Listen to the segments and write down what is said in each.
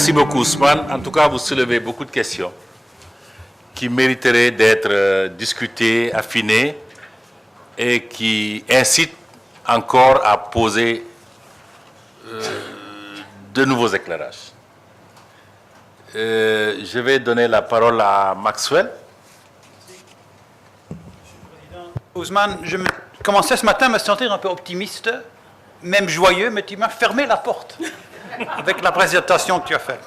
Merci beaucoup, Ousmane. En tout cas, vous soulevez beaucoup de questions qui mériteraient d'être discutées, affinées et qui incitent encore à poser de nouveaux éclairages. Je vais donner la parole à Maxwell. Ousmane, je commençais ce matin à me sentir un peu optimiste, même joyeux, mais tu m'as fermé la porte avec la présentation que tu as faite.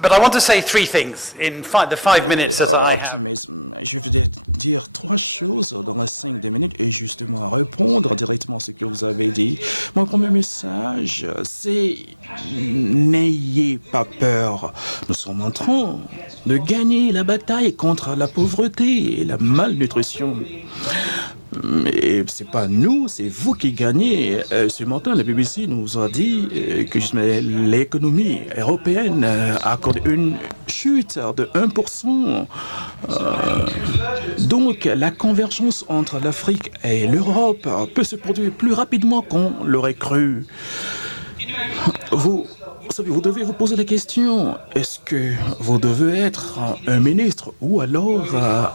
But I want to say three things in the 5 minutes that I have. Optimisme. Je veux dire trois choses dans les 5 minutes et justement répondre directement à ce que vous avez dit. Mon premier message, c'est n'ayez pas peur. Nous sommes en train de gagner la bataille contre la pauvreté et la malnutrition. Mais c'est pas nous, c'est vous qui gagnez. Ce matin, la BBC nous a dit que l'économie européenne accorde une chute de 1%. Donc, la convergence entre l'Afrique et l'Europe peut se produire plus rapidement qu'on l'aurait cru. Vous savez, vous devez vous poser la question, est-ce que vous devez être un ministre ou alors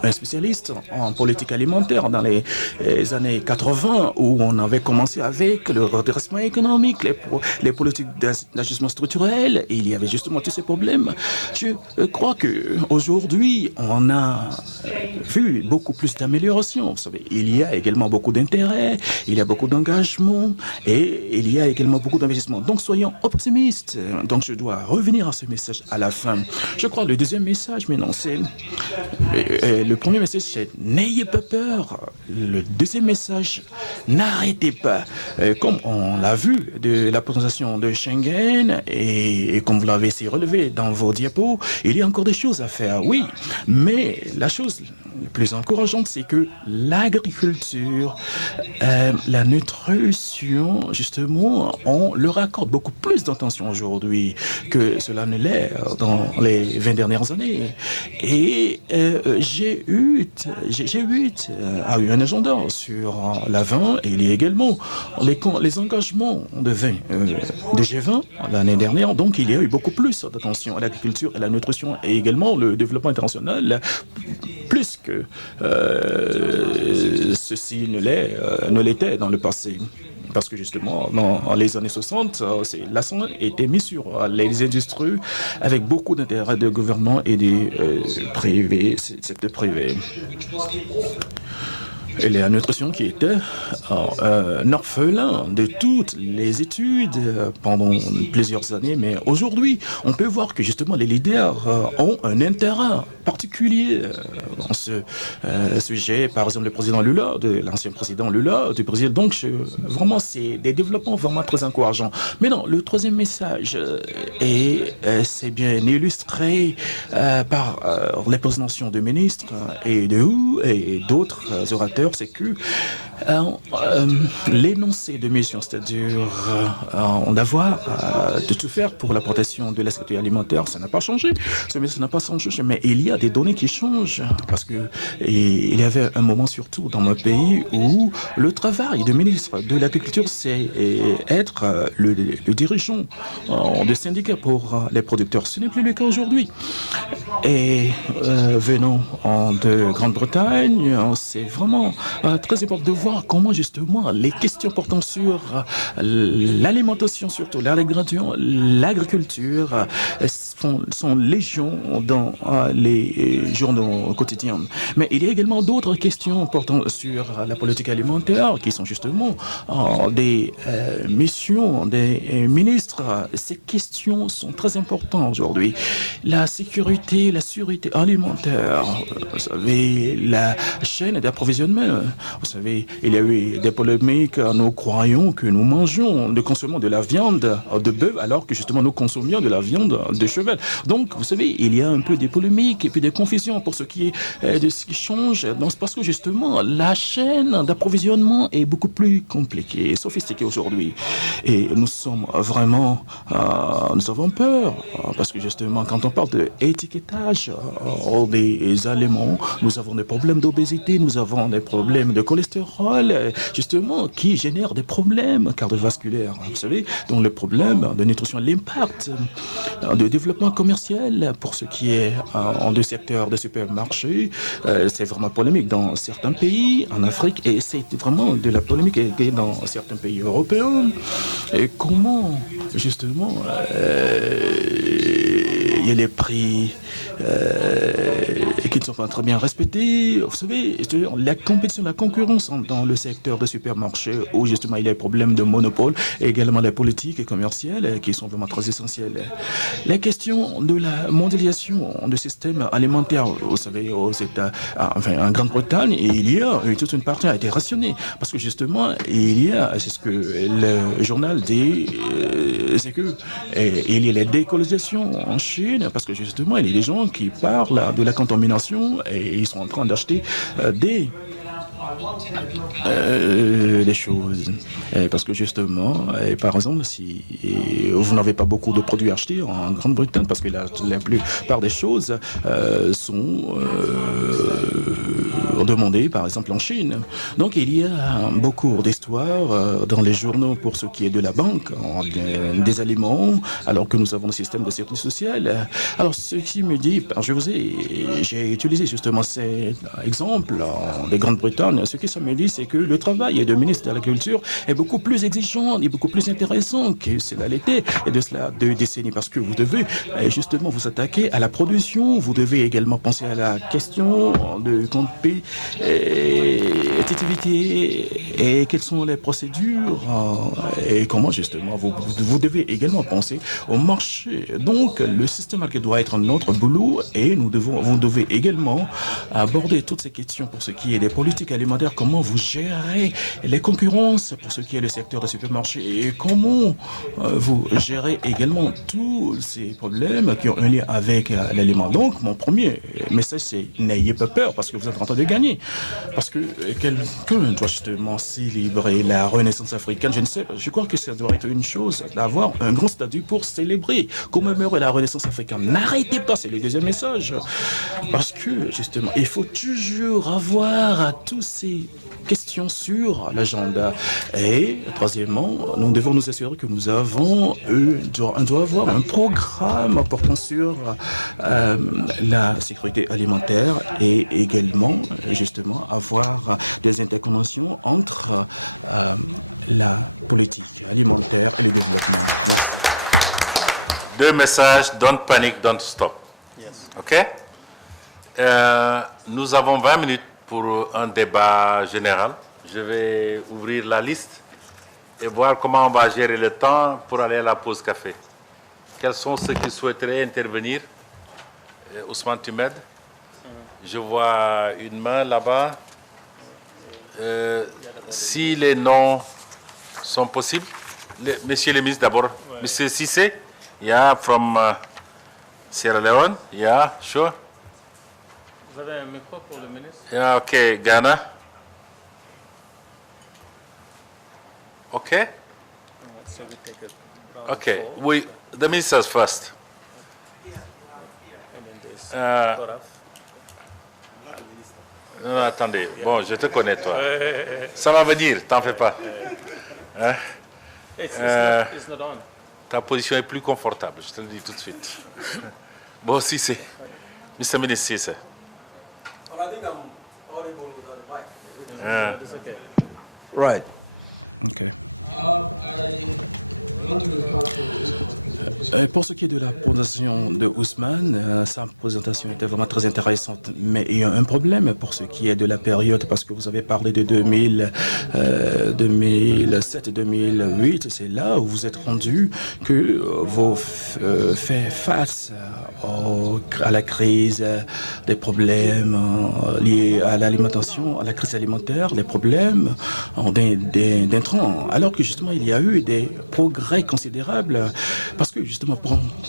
un spécialiste en politique alimentaire dans les années 80 où on avait commencé avec le redressement économique, les politiques d'ajustement structurel, et il y avait justement tous ces problèmes. Je crois qu'aujourd'hui, on a vu beaucoup plus d'améliorations. Vous savez, il y a également beaucoup d'intérêt, il y a beaucoup d'engagement et il y a également beaucoup d'investissement. Donc, soyons optimistes. Donc, je dois revenir à ce message à la fin. Je crois que le deuxième message, mais non, c'est... le premier message, c'est n'ayez pas peur. Le deuxième message, n'arrêtez pas. Comme on l'a vu de la présentation de Schengen et comme vous l'avez essayé de relever dans vos diapos, il y a encore des choses à faire, oui. Mais la chose la plus encourageante, c'est que l'agriculture, la nutrition, justement, on leur accorde beaucoup plus d'attention aujourd'hui que cela ne l'est dans les 20 dernières années. Et G8 a eu un agenda sur la vin et il y a également les engagements de vin de G20 l'année dernière. Donc il y a eu beaucoup plus d'attention à l'agriculture et à la nutrition et également le développement international, plus que ceci ne l'était dans le passé. Parce que justement, dans les années 60, l'accent était mis sur les industries avec beaucoup d'intérêts de gouvernement et des secteurs privés. Et la nutrition qui était un orphelin de toutes les études pendant plusieurs années. Mais aujourd'hui, on peut voir que justement les leaders ont un intérêt particulier dans ce sujet. Par exemple, le président Lula, l'ancien président Lula, du Brésil. Donc, vraiment, c'est des développements vraiment très encourageants. Mais non, le troisième message, et c'est bien illustré par les présentations de ministres et de vous et d'autres orateurs, c'est que l'énoncé de mission, c'est-à-dire d'avoir de tout faire pour la protection de la sécurité alimentaire, ça n'a pas changé. Ça n'a pas changé, mais il y a des données qui changent parce que il y avait un moment surtout dans mon pays où le travail de ministre de l'Agriculture, c'est être le dirigeant de syndicats pour les producteurs. Ce n'est plus le cas aujourd'hui. Et venant de Grande-Bretagne, c'est vraiment très important de voir comment justement les questions portant sur l'alimentation, surtout l'agriculture, sont légion dans les journaux quotidiens. Mais il y a également d'autres questions portant sur la politique alimentaire qui sont justement des missions des ministres. Ces questions sont très importantes aujourd'hui. La sécurité, la sûreté alimentaire, vous savez, la chaîne d'approvisionnement. Vous savez, il y a eu des polémiques, nous croyons que nous consommons de la viande de bœuf alors que justement nous consommions de la viande de cheval. Donc, vous savez, il y a un peu des polémiques et puis des confusions pour ce qui est de ce qui change. Donc, parce que justement, la chaîne d'approvisionnement est beaucoup plus compliquée et sophistiquée aujourd'hui. Et nous sommes vraiment, nous avons peur parce que justement, quand on parle de étiquetage des aliments, nous avons des problèmes d'obésité, nous avons des problèmes de cholestérol, cérébrale, justement, qui génère des problèmes cardiovasculaires. Vous savez, donc le problème de nutrition, l'impact de développement commercial pour ce qui est en deux secteurs des supermarchés, c'est vraiment polémique dans certains pays en Afrique et c'est vraiment de la polémique dans certains pays européens. Et comment, justement, il y a les prix qui ne sont pas très bien respectés. Vous savez, la compétition, la concurrence dans le secteur des supermarchés où justement il y a des problèmes de monopole et également les politiques commerciales qui sont vraiment très essentielles. La question de la mondialisation du système alimentaire, vous savez, en Grande-Bretagne, il y a toute une partie a été rationnée parce que justement il y a, c'est ce que le journal dit, c'est que il y a la décolonisation en Chine parce que justement il y a des gens qui parlent de la contamination et ils sont en train d'acheter des choses. Parce que justement, par exemple, si vous n'avez pas beaucoup de produits achetés en Grande-Bretagne, parce que la plupart des choses sont demandées, par exemple, en Chine. Donc, il y a beaucoup d'histoires dans les journaux pour ce qui est de la banque, des aliments, alors que nous avons le système de sécurité sociale. Alors, ce qui me dit, j'ai utilisé justement cet exemple de Grande-Bretagne. Ce qui ça me dit, c'est que le travail de ministre de l'Agriculture est beaucoup plus exigeant et beaucoup plus intéressant que cela l'était et de cela 2 décennies parce que vous devez justement vous attaquer à la production, vous devez également penser à la question de compétitivité et quelles sont les procédures et comment justement vous devez également penser au marché. Donc le système qui doit être notre boulot et vous devez également aborder toutes ces questions pour ce qui est des politiques alimentaires, comment vous gérez les concurrences pour ce qui est le secteur des supermarchés et comment vous gérez également tous ces problèmes qui ont un lien avec l'aliment. Donc mon premier message c'est n'ayez pas peur parce que vous êtes en train de gagner. Parce que quelqu'un doit justement célébrer la Renaissance africaine, je ne sais pas, je crois que ça doit être une chose d'avoir un grand statut pour célébrer, commémorer la Renaissance africaine. N'arrêtez pas, c'est le deuxième message. Parce que justement, il faut toujours avoir tous ces questions sur l'agenda. Et troisièmement, nous devons nous assurer que nous avons, on doit avoir un programme portant sur la sécurité alimentaire et également justement avoir des interconnexions entre la politique alimentaire et le développement. Merci. 2 messages, don't panic, don't stop. Yes. OK? Nous avons 20 minutes pour un débat général. Je vais ouvrir la liste et voir comment on va gérer le temps pour aller à la pause café. Quels sont ceux qui souhaiteraient intervenir? Ousmane, tu m'aides? Je vois une main là-bas. Si les noms sont possibles, Monsieur le ministre d'abord. Monsieur Cissé, yeah, from Sierra Leone, yeah, sure. Vous avez un micro pour le ministre? Yeah, okay, Ghana. Okay. So we take it round Okay, four, the ministers first. and then there's Euh, Toraf. Non, attendez. Bon, je te connais, toi. Ça va venir, t'en fais pas. Hein? It's not on. Ta position est plus confortable, je te le dis tout de suite. Bon, si c'est. Mr. Ministre, si c'est. It's okay. Right. Okay. Pour ce qui est de la présentation de Ousmane, sa présentation était vraiment très intéressante, mais il y a un problème pour ce qui est de la période, parce que vous avez parlé de 2007-2008, c'est là où vous êtes rendu que vous faites face à la crise, des problèmes liés à l'alimentation, à la crise alimentaire, les problèmes d'intrants, alors que justement il y a eu des progrès considérables, parce que justement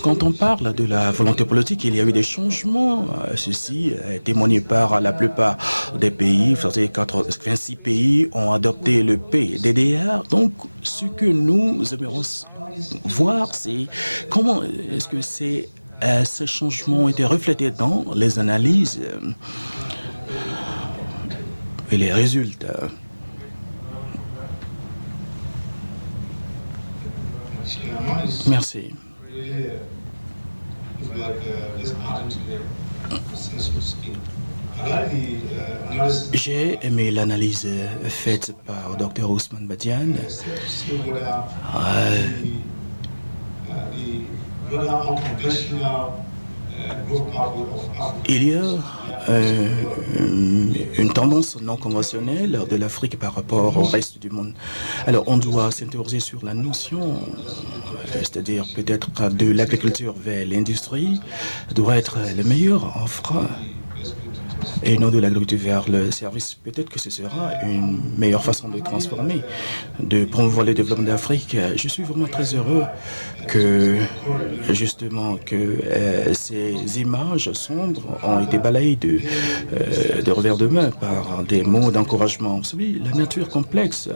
quand on parle de la volonté politique, il y a eu des changements, ceci est témoigné par la plupart des pays, 26 pays ont adopté le PDDR, donc ce que nous aimerions voir, c'est comment est-ce que ces changements ont été reflétés dans les analyses et les résultats. Merci. J'ai aimé l'analyse faite par Dr Ousmane Badiane. Il y a une tendance non conventionnelle de l'Afrique par rapport au reste du monde. Alors, on doit s'interroger sur la notion, c'est-à-dire peut-être de l'agriculture vers l'industrie, doit être la meilleure offre et non de l'agriculture vers le service. Peut-être que ce sera une meilleure façon de transformer, de promouvoir le développement d'Afrique. Je suis vraiment très heureux que, justement, que ces images sombres ont été balayées de revers de main par des mots d'encouragement. Vous savez, la nature complexe,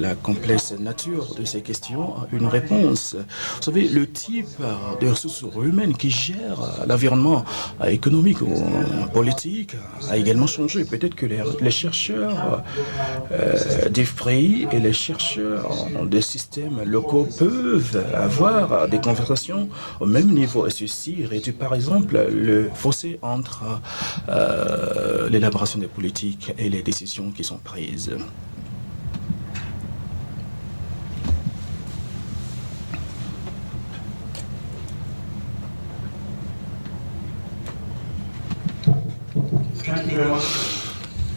la complexe nature de ces questions a une réponse. Vous savez, le type de ressources humaines qui gère l'environnement économique ou politique a également changé. Peut-être que les chercheurs d'IFPRI et les chercheurs de systèmes locaux peuvent avoir des conversations au même niveau. Et ceci réduit par exemple le fossé entre l'élaboration des politiques et les décisions qui sont prises.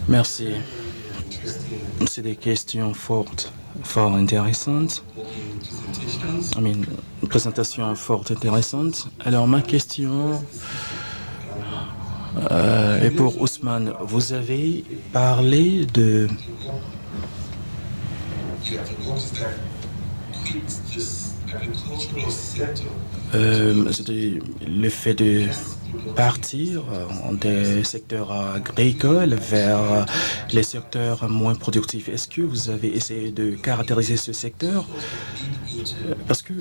Merci. C'est des questions fort intéressantes. Une présentation fort intéressante. Alors, ma question est pour Ousmane. Vous avez parlé de... le fait de partir des secteurs agricoles vers les secteurs moins productifs. Est-ce que vous avez essayé de caractériser ce secteur? Parce que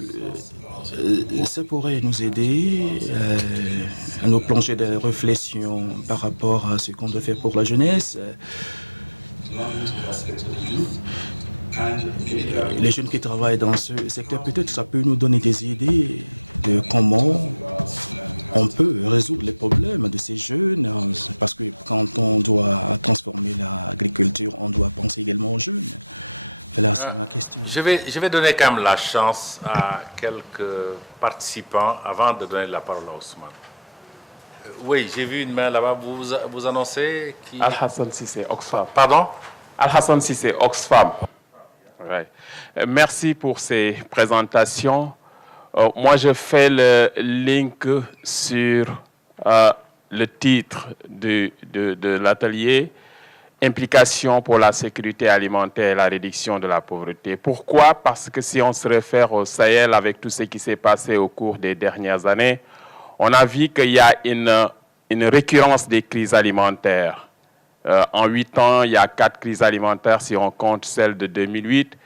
ça pourrait nous aider à nous plonger dans la réflexion par rapport à ce qu'on doit faire pour la jeunesse. Les jeunes qui travaillent dans ce secteur, peut-être ça peut nous donner des idées de comment on peut résoudre les problèmes de ces jeunes, parce que quand on doit transformer l'agriculture, on doit penser également aux jeunes. Voilà, c'est ma question. Je vais donner quand même la chance à quelques participants avant de donner la parole à Ousmane. Oui, j'ai vu une main là-bas. Vous annoncez qui... Al-Hassan Sissé, Oxfam. Pardon? Al-Hassan Sissé, Oxfam. Ouais. Merci pour ces présentations. Moi, je fais le link sur le titre de l'atelier, Implications pour la sécurité alimentaire et la réduction de la pauvreté. Pourquoi? Parce que si on se réfère au Sahel avec tout ce qui s'est passé au cours des dernières années, on a vu qu'il y a une récurrence des crises alimentaires. En 8 ans, il y a 4 crises alimentaires si on compte celle de 2008.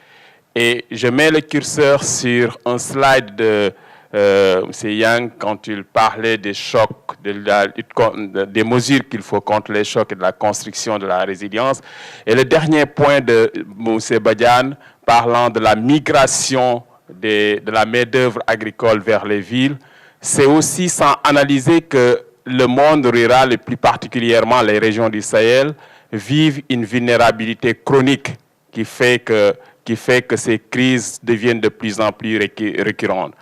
Et je mets le curseur sur un slide de M. Yang quand il parlait des chocs, des mesures qu'il faut contre les chocs et de la construction de la résilience. Et le dernier point de M. Badiane parlant de la migration de la main-d'œuvre agricole vers les villes, c'est aussi sans analyser que le monde rural, et plus particulièrement les régions du Sahel, vivent une vulnérabilité chronique qui fait que ces crises deviennent de plus en plus récurrentes.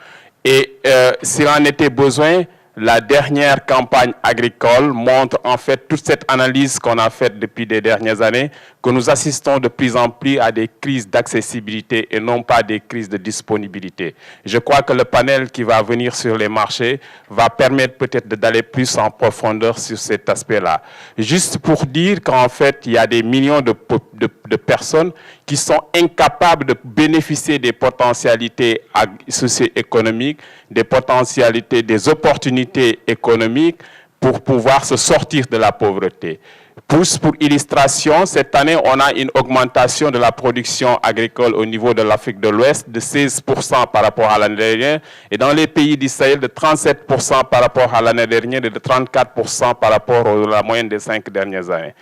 Et s'il en était besoin, la dernière campagne agricole montre en fait toute cette analyse qu'on a faite depuis des dernières années, que nous assistons de plus en plus à des crises d'accessibilité et non pas des crises de disponibilité. Je crois que le panel qui va venir sur les marchés va permettre peut-être d'aller plus en profondeur sur cet aspect-là. Juste pour dire qu'en fait, il y a des millions de personnes qui sont incapables de bénéficier des potentialités socio-économiques, des potentialités, des opportunités économiques pour pouvoir se sortir de la pauvreté. pousse. Pour illustration, cette année, on a une augmentation de la production agricole au niveau de l'Afrique de l'Ouest de 16% par rapport à l'année dernière, et dans les pays du Sahel de 37% par rapport à l'année dernière et de 34% par rapport à la moyenne des 5 dernières années.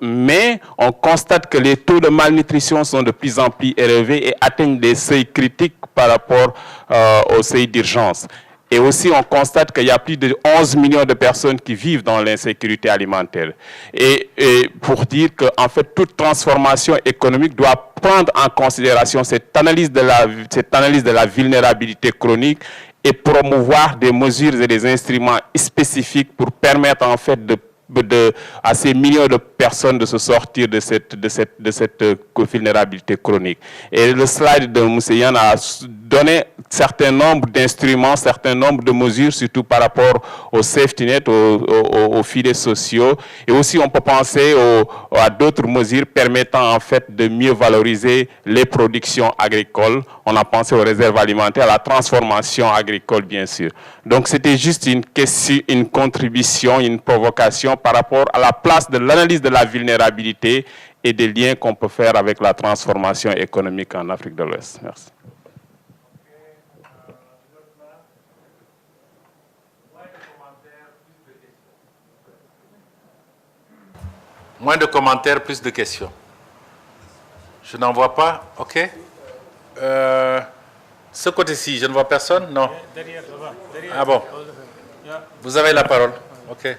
Mais on constate que les taux de malnutrition sont de plus en plus élevés et atteignent des seuils critiques par rapport au seuil d'urgence. Et aussi, on constate qu'il y a plus de 11 millions de personnes qui vivent dans l'insécurité alimentaire. Et pour dire qu'en fait, toute transformation économique doit prendre en considération cette analyse de la vulnérabilité chronique et promouvoir des mesures et des instruments spécifiques pour permettre en fait à ces millions de personnes de se sortir de cette vulnérabilité chronique. Et le slide de Mousseyan a donné certain nombre d'instruments, certain nombre de mesures, surtout par rapport au safety net, aux filets sociaux. Et aussi, on peut penser à d'autres mesures permettant en fait de mieux valoriser les productions agricoles. On a pensé aux réserves alimentaires, à la transformation agricole, bien sûr. Donc, c'était juste une question, une contribution, une provocation par rapport à la place de l'analyse de la vulnérabilité et des liens qu'on peut faire avec la transformation économique en Afrique de l'Ouest. Merci. Moins de commentaires, plus de questions. Je n'en vois pas. OK. Ce côté-ci, je ne vois personne. Non. Derrière, derrière. Ah bon. Vous avez la parole. OK.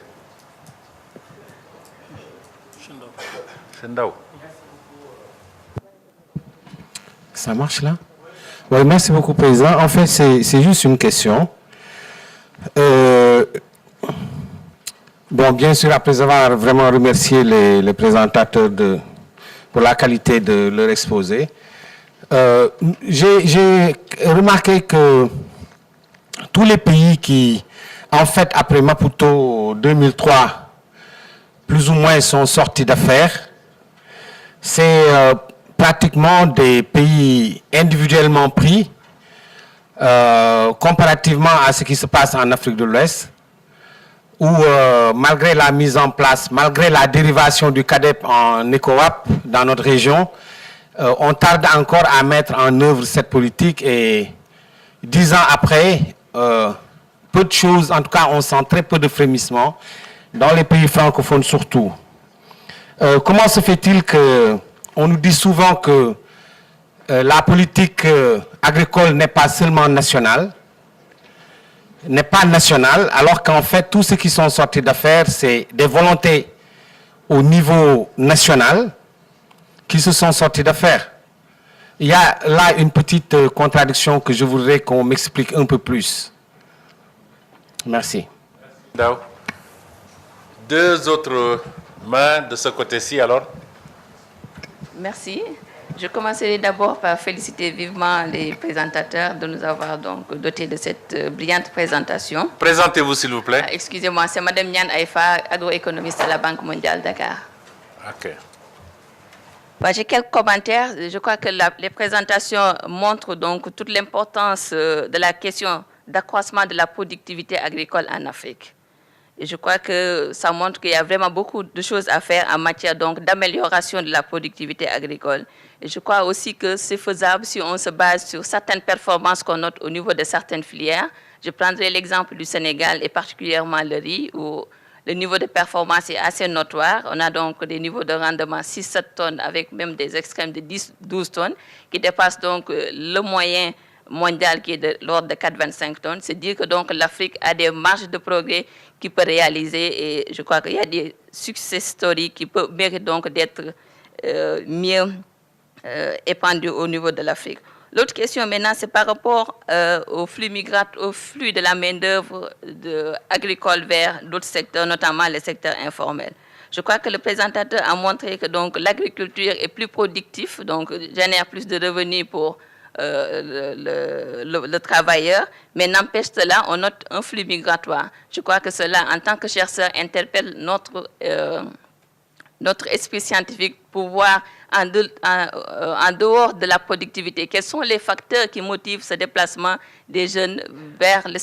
Chendao. Ça marche là? Oui, merci beaucoup, Président. En fait, c'est juste une question. Bon, bien sûr, après avoir vraiment remercié les présentateurs pour la qualité de leur exposé, j'ai remarqué que tous les pays qui, en fait, après Maputo 2003, plus ou moins sont sortis d'affaires, c'est pratiquement des pays individuellement pris comparativement à ce qui se passe en Afrique de l'Ouest, où malgré la mise en place, malgré la dérivation du CADEP en ECOWAP dans notre région, on tarde encore à mettre en œuvre cette politique et 10 ans après, peu de choses, en tout cas on sent très peu de frémissements, dans les pays francophones surtout. Comment se fait-il qu'on nous dit souvent que la politique agricole n'est pas seulement nationale, alors qu'en fait, tous ceux qui sont sortis d'affaires, c'est des volontés au niveau national qui se sont sortis d'affaires. Il y a là une petite contradiction que je voudrais qu'on m'explique un peu plus. Merci. Deux autres mains de ce côté-ci, alors. Merci. Je commencerai d'abord par féliciter vivement les présentateurs de nous avoir donc dotés de cette brillante présentation. Présentez-vous, s'il vous plaît. Excusez-moi, c'est Mme Niane Aïfa, agroéconomiste à la Banque mondiale Dakar. OK. J'ai quelques commentaires. Je crois que les présentations montrent donc toute l'importance de la question d'accroissement de la productivité agricole en Afrique. Et je crois que ça montre qu'il y a vraiment beaucoup de choses à faire en matière d'amélioration de la productivité agricole. Et je crois aussi que c'est faisable si on se base sur certaines performances qu'on note au niveau de certaines filières. Je prendrai l'exemple du Sénégal et particulièrement le riz, où le niveau de performance est assez notoire. On a donc des niveaux de rendement 6-7 tonnes avec même des extrêmes de 10-12 tonnes qui dépassent donc le moyen mondial qui est de l'ordre de 4,25 tonnes. C'est dire que donc l'Afrique a des marges de progrès qu'il peut réaliser et je crois qu'il y a des success stories qui peuvent mériter donc d'être mieux épandus au niveau de l'Afrique. L'autre question maintenant, c'est par rapport au flux migratoire, au flux de la main-d'œuvre agricole vers d'autres secteurs, notamment les secteurs informels. Je crois que le présentateur a montré que donc l'agriculture est plus productive, donc génère plus de revenus pour le travailleur, mais n'empêche cela, on note un flux migratoire. Je crois que cela, en tant que chercheur, interpelle notre esprit scientifique pour voir en dehors de la productivité, quels sont les facteurs qui motivent ce déplacement des jeunes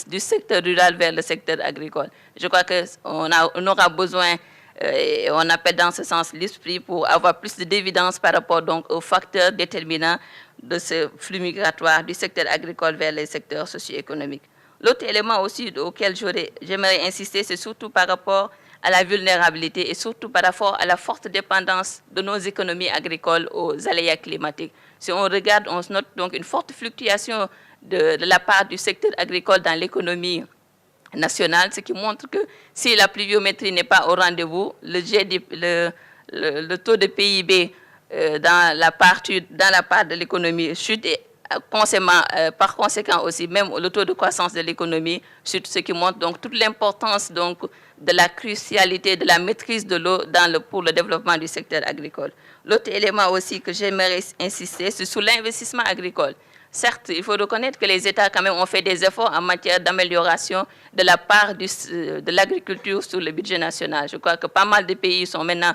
du secteur rural vers le secteur agricole. Je crois qu'on aura besoin Et on appelle dans ce sens l'esprit pour avoir plus d'évidence par rapport donc aux facteurs déterminants de ce flux migratoire du secteur agricole vers les secteurs socio-économiques. L'autre élément aussi auquel j'aimerais insister, c'est surtout par rapport à la vulnérabilité et surtout par rapport à la forte dépendance de nos économies agricoles aux aléas climatiques. Si on regarde, on note donc une forte fluctuation de la part du secteur agricole dans l'économie nationale, ce qui montre que si la pluviométrie n'est pas au rendez-vous, le taux de PIB dans la part de l'économie chute et par conséquent aussi même le taux de croissance de l'économie chute, ce qui montre donc toute l'importance donc de la crucialité de la maîtrise de l'eau pour le développement du secteur agricole. L'autre élément aussi que j'aimerais insister, c'est sur l'investissement agricole. Certes, il faut reconnaître que les États quand même ont fait des efforts en matière d'amélioration de la part de l'agriculture sur le budget national. Je crois que pas mal de pays sont maintenant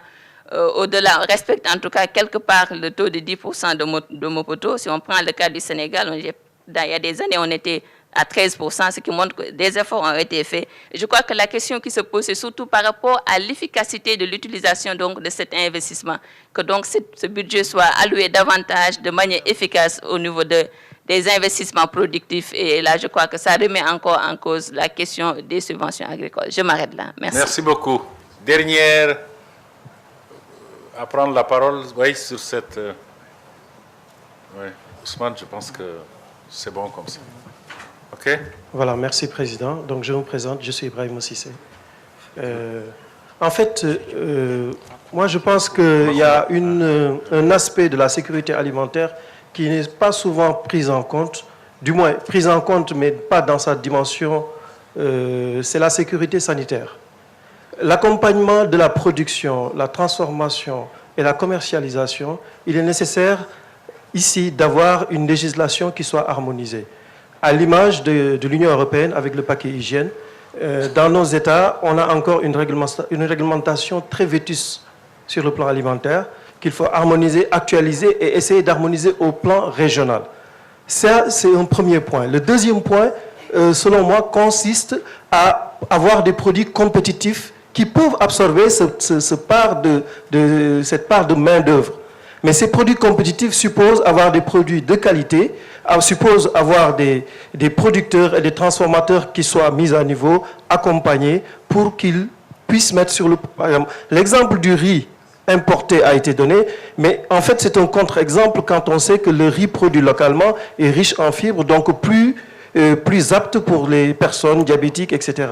au-delà, respectent en tout cas quelque part le taux de 10% de Mopoto. Si on prend le cas du Sénégal, il y a des années, on était à 13%, ce qui montre que des efforts ont été faits. Et je crois que la question qui se pose, c'est surtout par rapport à l'efficacité de l'utilisation donc de cet investissement, que donc ce budget soit alloué davantage de manière efficace au niveau des investissements productifs. Et là, je crois que ça remet encore en cause la question des subventions agricoles. Je m'arrête là. Merci. Merci beaucoup. Dernière à prendre la parole, oui, sur cette... Oui, Ousmane, je pense que c'est bon comme ça. OK? Voilà, merci Président. Donc je me présente, je suis Ibrahim Sissé. En fait, moi je pense qu'il y a un aspect de la sécurité alimentaire qui n'est pas souvent pris en compte, du moins pris en compte, mais pas dans sa dimension, c'est la sécurité sanitaire. L'accompagnement de la production, la transformation et la commercialisation, il est nécessaire ici d'avoir une législation qui soit harmonisée. À l'image de l'Union européenne avec le paquet hygiène, dans nos États, on a encore une réglementation très vétuste sur le plan alimentaire qu'il faut harmoniser, actualiser et essayer d'harmoniser au plan régional. Ça, c'est un premier point. Le deuxième point, selon moi, consiste à avoir des produits compétitifs qui peuvent absorber cette part de main-d'œuvre. Mais ces produits compétitifs supposent avoir des produits de qualité, supposent avoir des producteurs et des transformateurs qui soient mis à niveau, accompagnés, pour qu'ils puissent mettre sur le... L'exemple du riz importé a été donné, mais en fait c'est un contre-exemple quand on sait que le riz produit localement est riche en fibres, donc plus apte pour les personnes diabétiques, etc.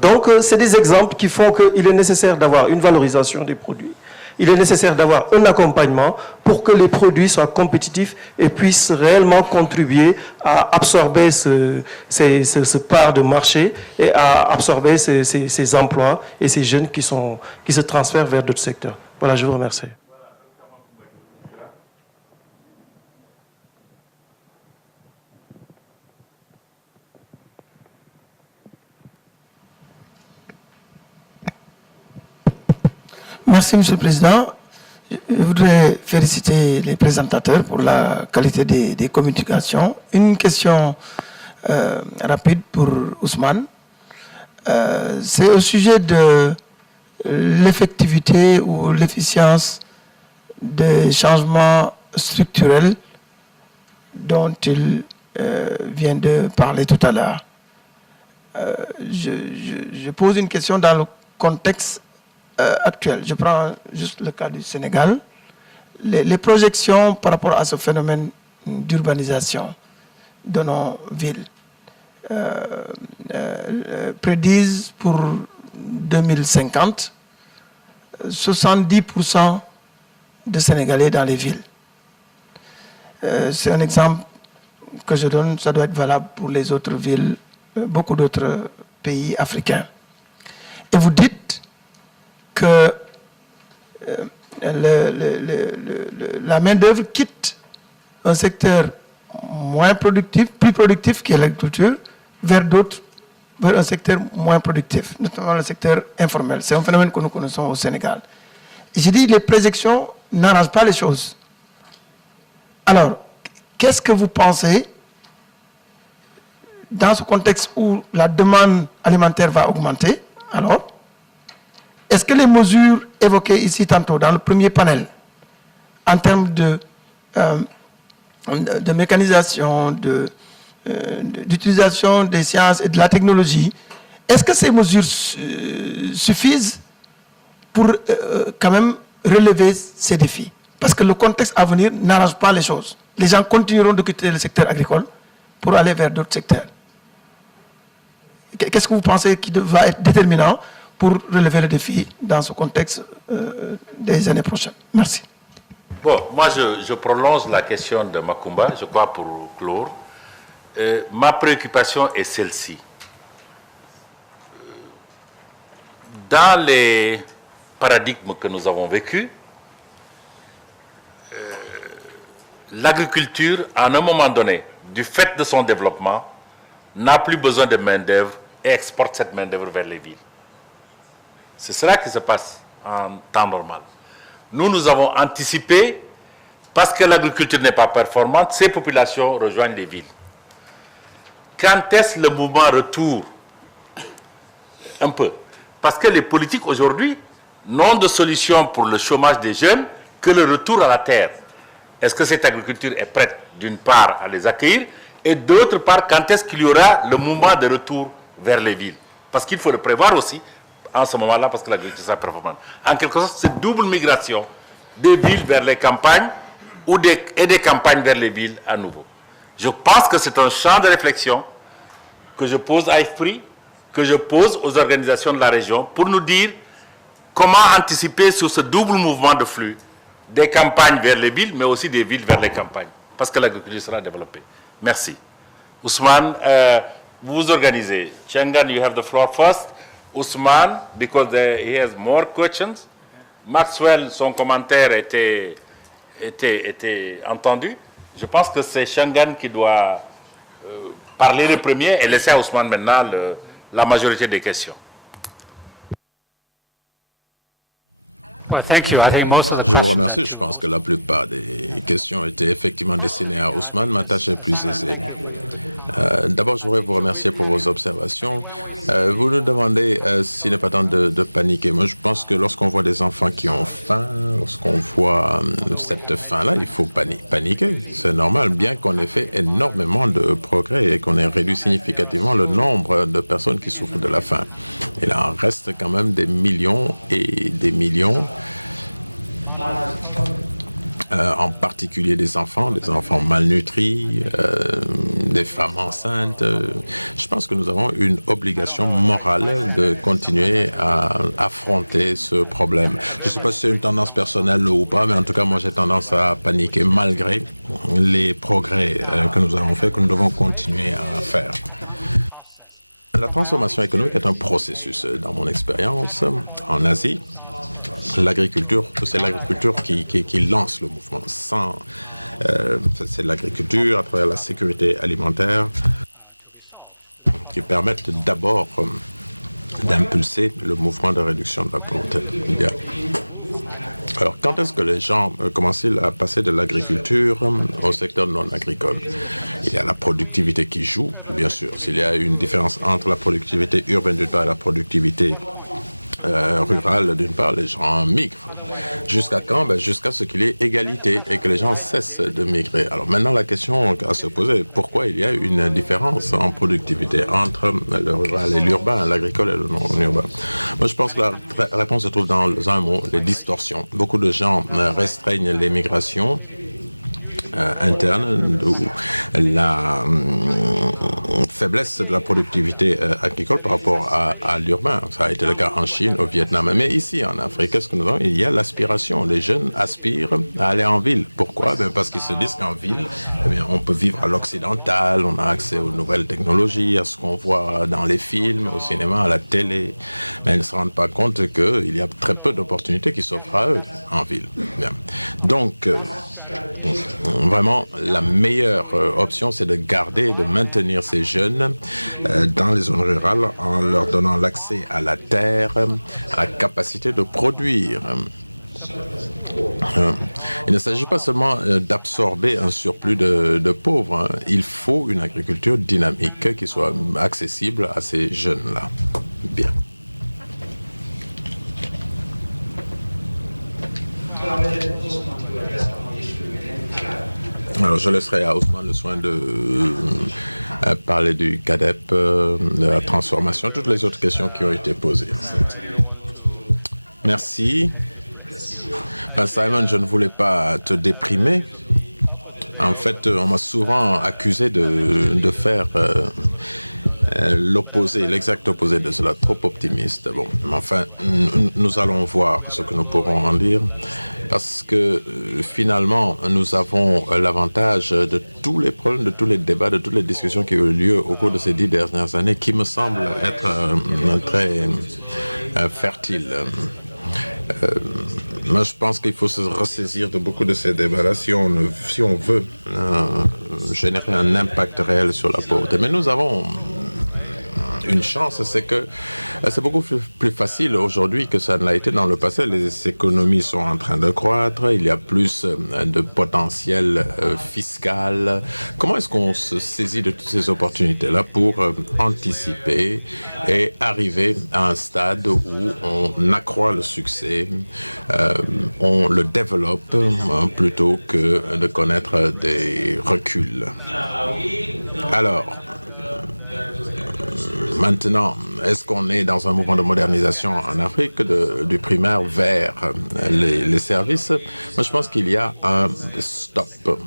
Donc c'est des exemples qui font qu'il est nécessaire d'avoir une valorisation des produits. Il est nécessaire d'avoir un accompagnement pour que les produits soient compétitifs et puissent réellement contribuer à absorber ce part de marché et à absorber ces emplois et ces jeunes qui se transfèrent vers d'autres secteurs. Voilà, je vous remercie. Merci, Monsieur le Président. Je voudrais féliciter les présentateurs pour la qualité des communications. Une question rapide pour Ousmane. C'est au sujet de l'effectivité ou l'efficience des changements structurels dont il vient de parler tout à l'heure. Je pose une question dans le contexte actuel. Je prends juste le cas du Sénégal. Les projections par rapport à ce phénomène d'urbanisation de nos villes prédisent pour 2050 70% de Sénégalais dans les villes. C'est un exemple que je donne, ça doit être valable pour les autres villes, beaucoup d'autres pays africains. Et vous dites que la main-d'œuvre quitte un secteur moins productif, plus productif qui est l'agriculture, vers un secteur moins productif, notamment le secteur informel. C'est un phénomène que nous connaissons au Sénégal. Et je dis, les projections n'arrangent pas les choses. Alors, qu'est-ce que vous pensez dans ce contexte où la demande alimentaire va augmenter? Alors, est-ce que les mesures évoquées ici tantôt dans le premier panel, en termes de mécanisation, d'utilisation des sciences et de la technologie, est-ce que ces mesures suffisent pour quand même relever ces défis? Parce que le contexte à venir n'arrange pas les choses. Les gens continueront de quitter le secteur agricole pour aller vers d'autres secteurs. Qu'est-ce que vous pensez qui va être déterminant pour relever le défi dans ce contexte des années prochaines? Merci. Bon, moi je prolonge la question de Macoumba, je crois pour clore. Ma préoccupation est celle-ci. Dans les paradigmes que nous avons vécus, l'agriculture, à un moment donné, du fait de son développement, n'a plus besoin de main-d'œuvre et exporte cette main-d'œuvre vers les villes. C'est cela qui se passe en temps normal. Nous avons anticipé, parce que l'agriculture n'est pas performante, ces populations rejoignent les villes. Quand est-ce le mouvement retour? Un peu. Parce que les politiques aujourd'hui n'ont de solution pour le chômage des jeunes que le retour à la terre. Est-ce que cette agriculture est prête, d'une part, à les accueillir, et d'autre part, quand est-ce qu'il y aura le mouvement de retour vers les villes? Parce qu'il faut le prévoir aussi, en ce moment-là, parce que l'agriculture sera performante. En quelque sorte, c'est double migration des villes vers les campagnes et des campagnes vers les villes à nouveau. Je pense que c'est un champ de réflexion que je pose à IFPRI, que je pose aux organisations de la région pour nous dire comment anticiper sur ce double mouvement de flux des campagnes vers les villes, mais aussi des villes vers les campagnes, parce que l'agriculture sera développée. Merci. Ousmane, vous vous organisez. Chengan, you have the floor first. Ousmane, because he has more questions. Maxwell, son commentaire était entendu. Je pense que c'est Chengan qui doit parler le premier et laisser à Ousmane maintenant la majorité des questions. Je vous remercie. Je pense que la plupart des questions étaient effectivement destinées à Ousmane. Ma tâche est plus aisée. D'abord, je voudrais vous remercier pour vos observations. Vous nous demandez s'il n'est pas temps de paniquer. Moi, je pense que lorsqu'on voit des enfants qui ont faim, lorsqu'on voit cette faim-là, il faut paniquer. C'est normal, bien qu'on ait fait énormément de progrès et qu'on ait réduit significativement le nombre de personnes qui souffrent de la faim. Il en reste quand même des millions et des millions. En particulier des enfants malnutris, des femmes enceintes. Je pense que nous avons une obligation morale de continuer à affronter ce problème. Je ne sais pas si c'est une tendance personnelle ou pas, mais en tout cas, moi, j'ai tendance à paniquer malgré les progrès que nous avons faits, que nous devons continuer à faire. La transformation économique est un processus. Dans mon expérience en Asie, l'agriculture, c'est l'agriculture qui lance le mouvement. C'est l'agriculture à travers la sécurité alimentaire qui permettent d'abord d'impulser le mouvement de réduction de la pauvreté. Alors, quand est-ce que les gens commencent à passer de l'agriculture au secteur non agricole? Il y a la productivité qui joue, bien sûr. S'il y a une différence entre la productivité urbaine d'une part et la productivité rurale d'une part, les gens migrent. Jusqu'à quand? Jusqu'à ce qu'il y ait égalité et que les gens cessent de migrer. Alors maintenant, la question à se poser, pourquoi il y a une différence en productivité entre le rural et l'urbain, l'agricole et le non-urbain? Moi, je pense que la réponse se trouve dans un mot, les distorsions. Beaucoup de gens restreignent les migrations interne, d'où la faiblesse de la productivité agricole par rapport à l'urbain. Ça a été le cas en Chine, au Vietnam. Mais ici, en Afrique, qu'est-ce que nous avons? Il y a l'aspiration. Les jeunes aspirent à aller en ville. Pourquoi? Parce qu'ils se disent qu'en ville, on peut vivre à l'occidental, on a accès aux nouvelles technologies, à ce qu'on voit dans les films, au cinéma, à la télé. Mais ils ne se rendent pas compte qu'il y a très peu d'opportunités qui s'offrent à eux en ville. Bien. Donc, vraiment, la meilleure option, c'est de garder et de maintenir ces jeunes dans les zones rurales en leur donnant l'accès à la terre, à la capacité de produire. Il ne s'agit pas seulement d'absorber un surplus de pauvres. Il faut une agriculture dynamique qui soit accessible à ces jeunes-là. Bien. Alors, je laisserai à Ousmane le soin de parler du CADEP, de la transformation, toutes les autres questions qui ont été posées. En fait. Merci. Simon, je ne voulais pas te déprimer. En fait, on m'a souvent accusé de faire l'opposé, l'exact opposé de cela, trop optimiste. Bon, enfin, nous allons voir ce que nous pourrons en dire. Parce que finalement, nous avons l'avantage de tous les problèmes, de tous les débats, de toutes les discussions qui ont eu lieu au cours de ces 10 dernières années, qui me semblent être très fertiles. Moi, je pense qu'il faut se ressaisir de beaucoup de ces débats-là si on veut générer un impact réel sur la pauvreté. Mais nous avons une chance, c'est que c'est beaucoup plus facile aujourd'hui que ça ne l'a été dans le passé. Les économies sont en train de croître, il y a plus de potentiel fiscal. Comment est-ce qu'on se saisit de toutes ces opportunités-là pour anticiper et arriver à un stade où on accroît le succès, on le développe plutôt que de connaître des reculs? Alors, maintenant, est-ce qu'on est dans un mouvement de modernisation en Afrique du primaire vers les services? Moi, je pense qu'il y a un stop,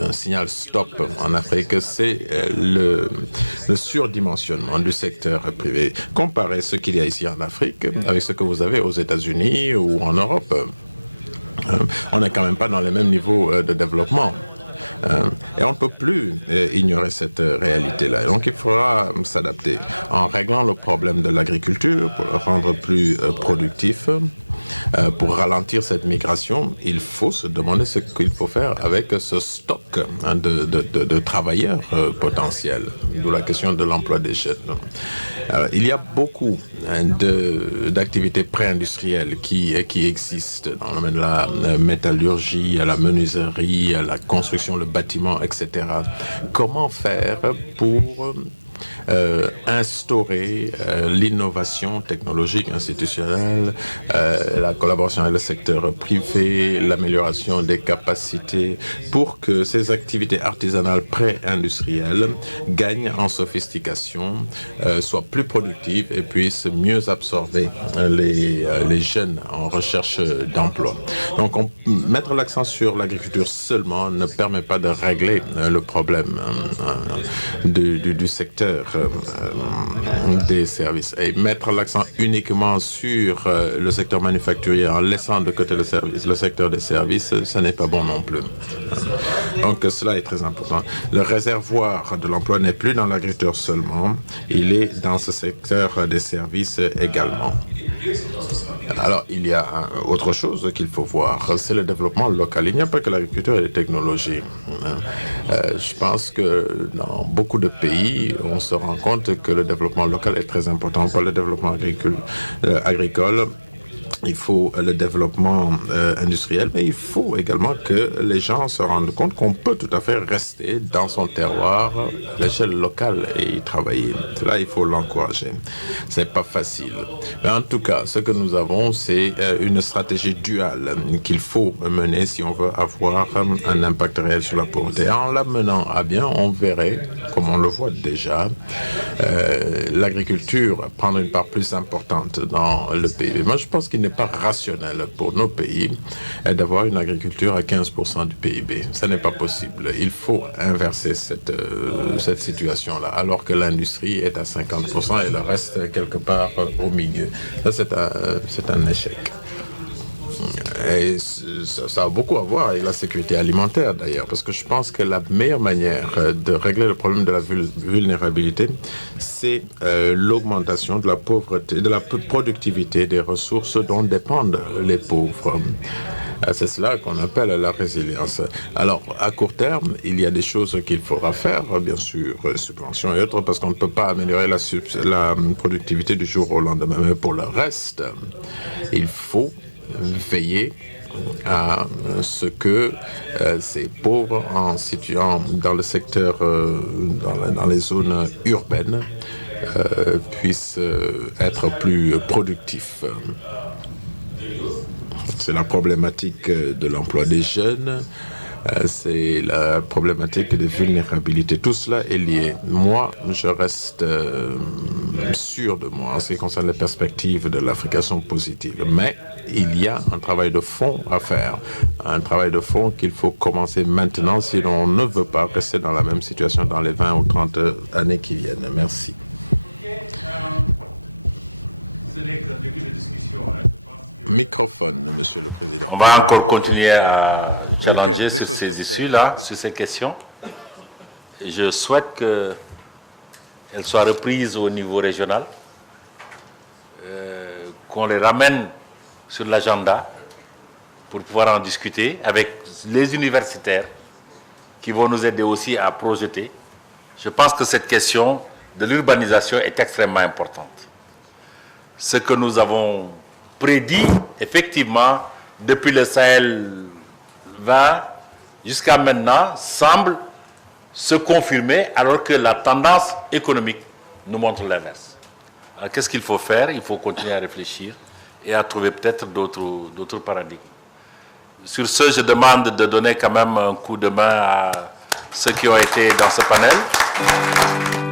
un signal stop en Afrique. C'est le surdimensionnement du secteur privé. Comparez ce qu'il y a ici en Afrique avec ce que vous avez aux États-Unis ou en Europe. On n'est quand même pas dans les mêmes niveaux de développement. Et on ne peut plus ignorer cette réalité-là. Donc il faudra s'adapter en réglant le problème de l'agriculture pour le rendre plus productif. Pour ralentir cette migration, il faut se demander ce qu'il faut faire avec ce stock de travailleurs potentiels, d'où la question de l'emploi des jeunes. Il y a beaucoup d'activités pré-industrielles qui existent dans le domaine de la métallurgie, à la menuiserie, à la construction, le bâtiment, etc. Comment faire pour instaurer l'innovation technologique institutionnelle, la collaboration avec le secteur privé, l'amélioration des capacités pour que ces activités artisanales pré-industrielles gagnent en sophistication, soient plus productives et puissent mieux absorber les jeunes en recherche d'emploi. Donc, mettre l'accent sur l'agriculture seulement ne permet pas de régler le problème du secteur des services. Et mettre l'accent uniquement sur le secteur manufacturier en laissant de côté le secteur des services, ce n'est pas bon non plus. Donc cela est très important. Le réservoir de l'emploi n'est plus dans l'agriculture seulement, il est dans ce secteur des services également. Alors, il y a autre chose qu'il faut voir, c'est le développement local. Il n'y a pas que l'agriculture et les technologies. Je pense que dans beaucoup de pays, on se rend compte que le développement local est très important. Pour le développement agricole, il faut le développement industriel, mais il faut également que les gens se rendent compte qu'on peut tout à fait rester dans son terroir à l'échelle locale et y travailler. Là, il faut l'encourager. C'est pas facile. Mais en tout cas, ce que nous avons, c'est une stratégie duale qu'il faut mener si on veut avoir un impact réel sur la pauvreté. En la menant à bien, on verrait, comme on le voit déjà, l'agriculture prendre une part plus importante dans le PIB. Moi, je pense qu'il n'est pas rationnel pour nos pays d'avoir une agriculture à 15% du PIB. Ce n'est pas possible. Il faut inverser cette situation-là, alors que l'industrie est à 50% et le reste quelque part au milieu. Ça, c'est un échec. Et ça a beaucoup à voir avec la sécurité alimentaire d'ailleurs, parce que je pense que la meilleure manière de régler le problème de la vulnérabilité, c'est l'augmentation de la pauvreté, de la productivité des ressources dont dépendent les pauvres. C'est cela qu'on appelle la résilience. Alors, à court terme, il y a des choses qu'il faudra faire, bien sûr, subventions et autres, parce qu'on ne peut pas améliorer la productivité du jour au lendemain. Mais pour le reste, il faut veiller à ce que ces pauvres en situant dans le secteur, dans les zones urbaines, puissent être plus productifs. C'est la problématique de l'emploi des jeunes. c'est la problématique de vulnérabilité. Tout cela est lié. Moi, je reste sûr de moi en ce qui concerne les perspectives de l'Afrique sont positives. Mais il y a un travail de fond à faire. Un travail de fond qu'il faut commencer maintenant si l'on ne veut pas rester dans la même situation dans les 20 ou 30 années qui viennent. Merci. Microphone, Monsieur le Président. On va encore continuer à challenger sur ces issues-là, sur ces questions. Je souhaite qu'elles soient reprises au niveau régional, qu'on les ramène sur l'agenda pour pouvoir en discuter avec les universitaires qui vont nous aider aussi à projeter. Je pense que cette question de l'urbanisation est extrêmement importante. Ce que nous avons prédit, effectivement, depuis le Sahel 20 jusqu'à maintenant, semble se confirmer alors que la tendance économique nous montre l'inverse. Alors qu'est-ce qu'il faut faire? Il faut continuer à réfléchir et à trouver peut-être d'autres paradigmes. Sur ce, je demande de donner quand même un coup de main à ceux qui ont été dans ce panel.